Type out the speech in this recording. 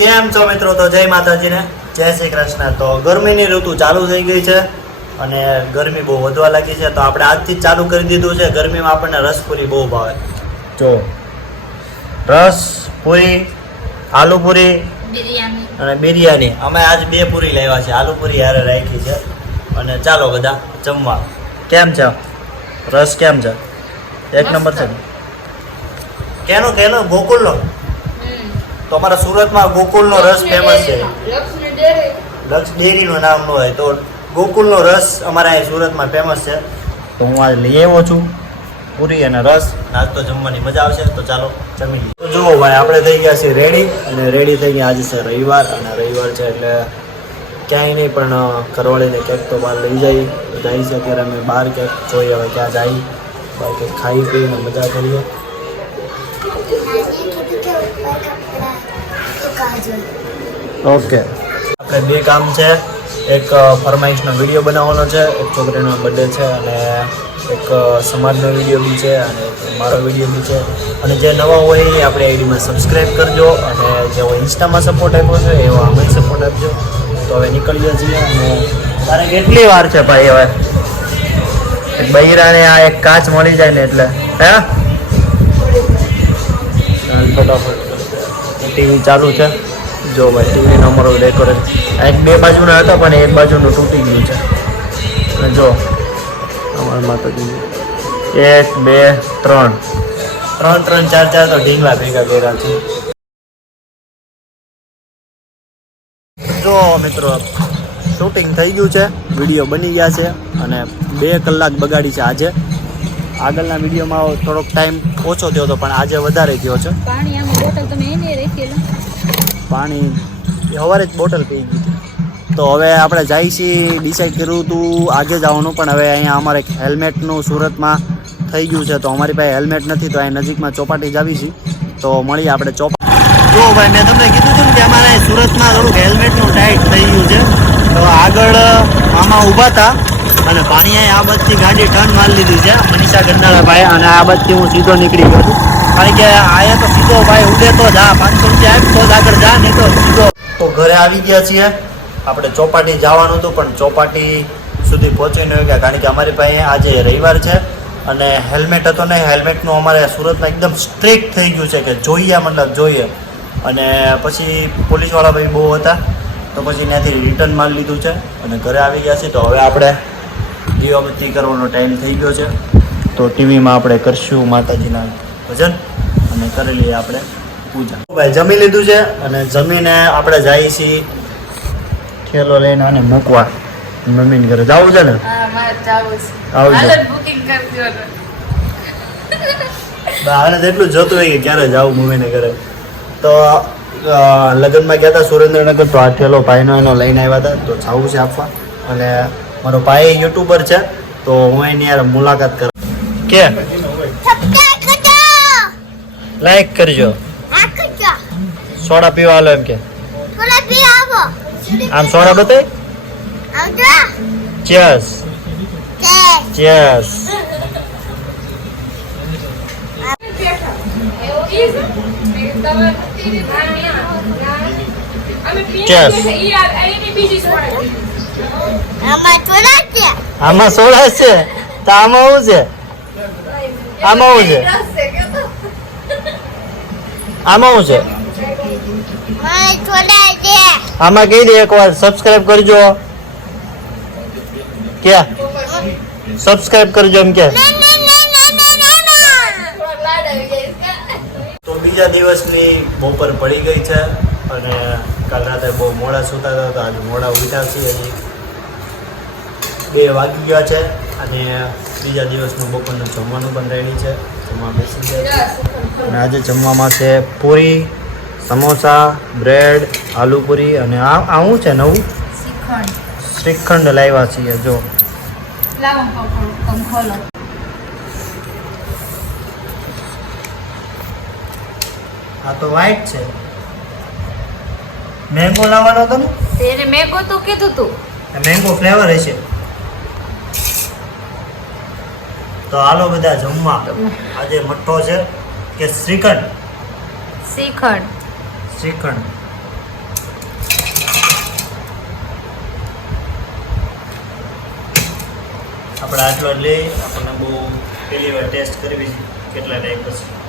કેમ છો મિત્રો? તો જય માતાજીને. જય શ્રી કૃષ્ણ. તો ગરમીની ઋતુ ચાલુ થઈ ગઈ છે અને ગરમી બહુ વધવા લાગી છે. તો આપણે આજથી જ ચાલુ કરી દીધું છે. ગરમીમાં આપણને રસપુરી બહુ ભાવે. જો રસ પૂરી આલુપુરી અને બિરયાની. અમે આજ બે પૂરી લાવ્યા છે. આલુપુરી હારે રાખી છે. અને ચાલો બધા જમવા. કેમ છે? રસ કેમ છે? એક નંબર છે? કેનો કેનો? ગોકુલનો તો અમારા સુરતમાં ગોકુલનો રસ ફેમસ છે. લક્ષ ડેરીનું નામ ન હોય તો ગોકુલનો રસ અમારા અહીં સુરતમાં ફેમસ છે. તો હું આજે લઈ આવ્યો છું પૂરી અને રસ. નાસ્તો જમવાની મજા આવશે. તો ચાલો જમી લઈએ. જુઓ ભાઈ આપણે થઈ ગયા છીએ રેડી અને રેડી થઈ ગયા આજે છે રવિવાર. અને રવિવાર છે એટલે ક્યાંય નહીં પણ કરવાળીને ક્યાંક તો બહાર લઈ જઈ જાય છે અત્યારે અમે બહાર ક્યાંક જોઈએ હવે ક્યાં જાય. બાકી ખાઈ પીને મજા કરીએ. ઓકે. આપણે બે કામ છે. એક ફરમાઈશનો વીડિયો બનાવવાનો છે એક છોકરીનો બર્થડે છે અને એક સમાજનો વીડિયો બી છે અને મારો વીડિયો બી છે. અને જે નવા હોય એ આપણે આઈડીમાં સબસ્ક્રાઈબ કરજો અને જેવો ઇન્સ્ટામાં સપોર્ટ આપ્યો છે એવો અમે સપોર્ટ આપજો. તો હવે નીકળીએ છીએ અને તારે કેટલી વાર છે ભાઈ હવે? બૈરાને આ એક કાચ મળી જાય ને એટલે. હે? ફટાફટ. ટીવી ચાલુ છે. જો ભાઈ, ટીવીનો અમારો ડેકોરેટ એક બે બાજુનો હતો, પણ એક બાજુનું તૂટી ગયું છે. અને જો, અમારા માતાજી એક, બે, ત્રણ. ત્રણ ત્રણ, ચાર ચાર તો ઢીંગલા ભેગા કર્યા છે. જો મિત્રો શૂટિંગ થઈ ગયું છે. વીડિયો બની ગયા છે અને બે કલાક બગાડી છે આજે. આગળના વિડીયોમાં થોડોક ટાઈમ ઓછો થયો હતો, પણ આજે વધારે થયો છે. પાણી સવારે જ બોટલ પી ગઈ તો હવે આપણે જાય છીએ ડિસાઈડ કર્યું હતું આજે જવાનું પણ હવે અહીંયા અમારે હેલ્મેટનું સુરતમાં થઈ ગયું છે, તો અમારી પાસે હેલ્મેટ નથી, તો અહીં નજીકમાં ચોપાટી જ આવી છીએ તો મળીએ આપણે ચોપાટી જો ભાઈ, મેં તમને કીધું હતું કે અમારે સુરતમાં થોડુંક હેલ્મેટનું ટાઈટ થઈ ગયું છે. તો આગળ, મામા ઊભા હતા, અને પાણી અહીં આ બાજુથી ગાડી ટર્ન મારી લીધી છે. મનીષા ગંડાળા ભાઈ અને આ બાજુથી હું સીધો નીકળી ગયો છું. કારણ કે આયા તો સીધો ભાઈ ઉડે તો જા, પાંચસો રૂપિયા આપ તો જ આગળ જા, નહીં તો સીધો. તો ઘરે આવી ગયા છીએ. આપણે ચોપાટી જવાનું હતું, પણ ચોપાટી સુધી પહોંચી ન ગયા, કારણ કે અમારી પાસે આજે રવિવાર છે અને હેલ્મેટ હતો ને હેલ્મેટનું અમારે સુરતમાં એકદમ સ્ટ્રિક્ટ થઈ ગયું છે કે જોઈએ, મતલબ જોઈએ. અને પછી પોલીસવાળા ભાઈ બહુ હતા, તો પછી ત્યાંથી રિટર્ન મારી લીધું છે અને ઘરે આવી ગયા છીએ. તો હવે આપણે દીવાબત્તી કરવાનો ટાઈમ થઈ ગયો છે. તો ટીવીમાં આપણે કરશું માતાજીના ભજન અને કરી લઈએ આપણે પૂજા. ભાઈ જમી લીધું છે અને જમીને આપણે જઈએ છીએ ઠેલો લઈને અને મૂકવા. મમ્મીને ઘરે જવું છે ને? આને જેટલું જોતું હોય કે ક્યારે જાવું મમ્મીને ઘરે. તો લગ્નમાં ગયા હતા સુરેન્દ્રનગર તો આ ઠેલો ભાઈનો એનો લઈને આવ્યા હતા. તો જવું છે આપવા. અને મારો ભાઈ યુટ્યુબર છે તો હું એની યાર મુલાકાત કરું કે? લાઈક કરજો સોડા પીવા હાલો એમ કે આમ સોડા બતાય ચેસ ચેસ Cheers. આમાં સોડા છે તો આમાં શું છે આમાં શું છે આમાં શું છે? આમાં કહી દે એકવાર સબસ્ક્રાઇબ કરજો. કે? સબસ્ક્રાઇબ કરજો એમ કે. તો બીજા દિવસની બપોર પડી ગઈ છે અને કાલ રાતે બહુ મોડા સૂતા હતા તો આજે મોડા ઉઠ્યા છીએ હજી. બે વાગી ગયા છે અને બીજા દિવસનું બપોરનું જમવાનું પણ રેડી છે. જમવા બેસી જાય અને આજે જમવામાં છે પૂરી સમોસા બ્રેડ આલુ પૂરી અને આ આવું છે નવું? શ્રીખંડ. લાવ્યા છીએ જો. આ તો વ્હાઈટ છે. મેંગો લાવવાનો હતો ને મેંગો મેં કીધું તું. મેંગો ફ્લેવર હશે. તો હાલો બધા જમવા. આજે મઠો છે કે શ્રીખંડ? શ્રીખંડ. શ્રીખંડ. આપણે આટલો લઈ આપણને બહુ પહેલી વાર ટેસ્ટ કરવી છે. કેટલા ટાઈમ પછી?